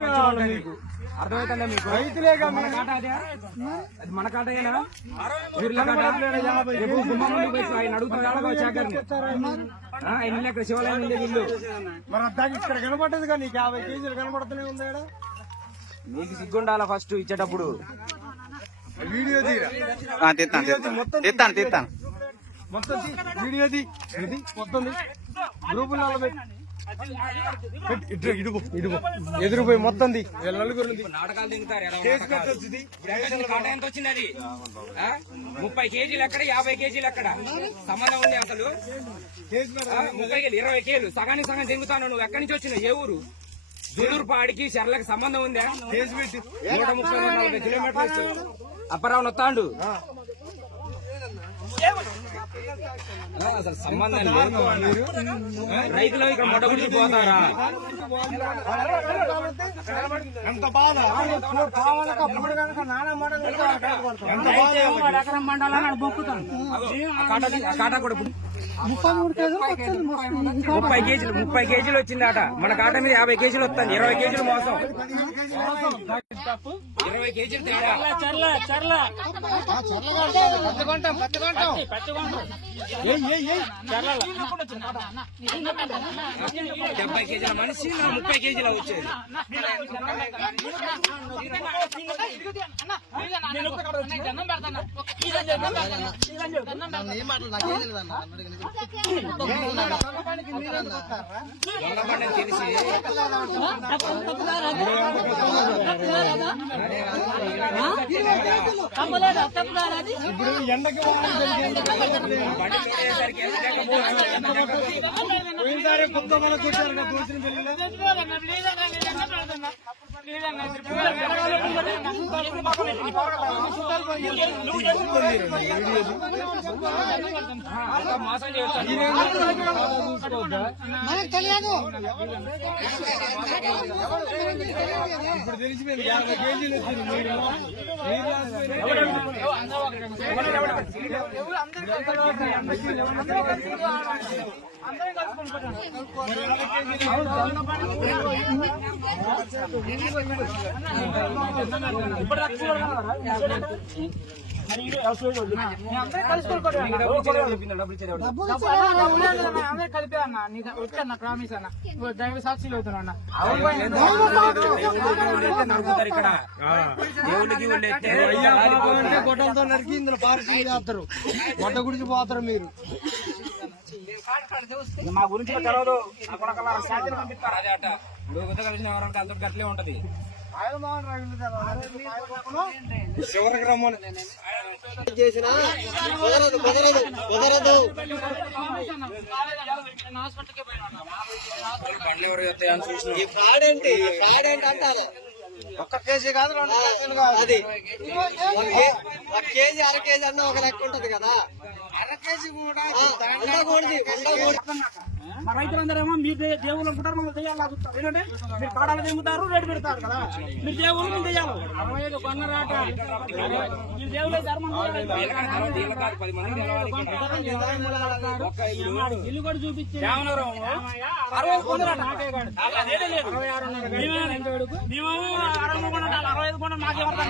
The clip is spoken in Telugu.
అర్థమవుతుందా మీకు? రైతులేగా అది మన కాటేనా? వీళ్ళ కాట రేపు గుమ్మం ముందుకు పోయి ఆయన అడుగుతాడు ఆయన ఇక్కడ శివాలయం ఉంది వీళ్ళు. మరి అద్దాకి ఇక్కడ కనపడ్డది కానీ నీకు 50 కేజీలు కనపడుతూనే ఉంది. నీకు సిగ్గుండాలా ఫస్ట్ ఇచ్చేటప్పుడు. వీడియో తీస్తాను మొత్తం వీడియో మొత్తం గ్రూపులలో ఎదురుపోయి మొత్తం నలుగురు నాటకాలు దిగుతారు. ఎంత వచ్చింది అది? 30 కేజీలు ఎక్కడ, 50 కేజీలు ఎక్కడ సంబంధం ఉంది అసలు? 30 కేజీలు 20 కేజీలు సగానికి సగం దిగుతాను. నువ్వు ఎక్కడి నుంచి వచ్చినావు? ఏ ఊరు? జూలూరుపాడికి చెర్లకు సంబంధం ఉందా? 130-140 కిలోమీటర్లు అప్పరావు నొత్తాండు. అసలు సంబంధం లేదు. రైతులు ఇక్కడ మొట్ట గురించి పోతారా? ఎంత బాధ కాటా కూడా 30 కేజీలు వచ్చిందట. మన కాట మీద 50 కేజీలు వస్తాను. 20 కేజీలు మోసం, 20 కేజీలు తేడా. 70 కేజీల మనిషి 30 కేజీల వచ్చేది. తెలిసి ఇప్పుడు ఎండకి పోయినసారి కొత్త వాళ్ళ కూర్చారు కదా తోసిన పెళ్లిలో. మోసం చేస్తాను. ఇప్పుడు తెలిసిపోయింది 50 కేజీలు వచ్చింది. కలిపే అన్న నీకు వచ్చాను ప్రామిస్ అన్న. దైవ సాక్షిలు అవుతున్నా అన్న. ఇక్కడ గొడ్డలతో నరికి ఇందులో పార్కింగ్ చేస్తారు. గొడ్డ గుడిచి పోతారు మీరు. మా గురించి తెలవదు. అదే అట నువ్వు కలిసిన ఎవరంటే అంత గట్లే ఉంటది. చివరికి రమ్మని అంటారు. 1 కేజీ కాదు 2 కేజీలు కాదు. అది 1 కేజీ 1/2 కేజీ అన్న ఒక లెక్క ఉంటది కదా. 1/2 కేజీ కూడా మా రైతులందరేమో మీరు దేవుళ్ళు అనుకుంటారు, మమ్మల్ని దెయ్యాలు లాగుతారు. ఎందుకంటే మీరు కాడాలు దిగుతారు, రేటు పెడతారు కదా. మీరు దేవుళ్ళు, మేము దెయ్యాలు. 65 కొన్నరాట మీరు దేవుళ్ళ ధర్మం ఇల్లు కూడా చూపించి 60 కొన్నరాట. 66 మేము 65 కొన్న మాకేమర్థం.